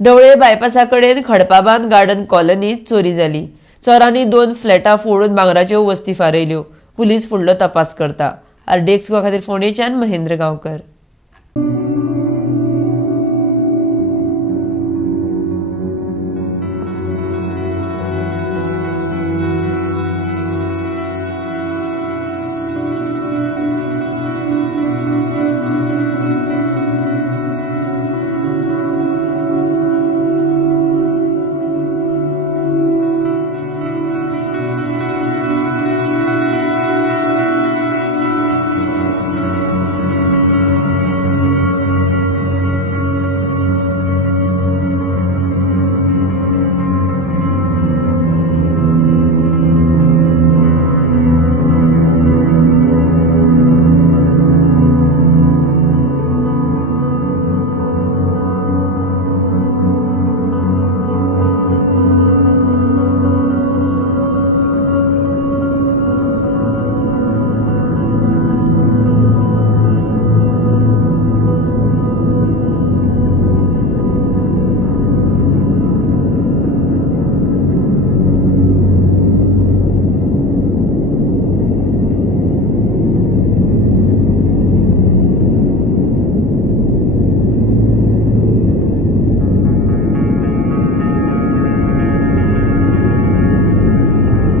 Dhawale बायपासाकडेन Khadpabandh garden कॉलनीत चोरी जाली। चोरांनी 2 फ्लॅटां फोडून भांगराच्यो वस्ती फारयल्यो। पुलीस फुडलो तपास करता। RDX खातीर फोंडेच्यान महेंद्र गांवकर।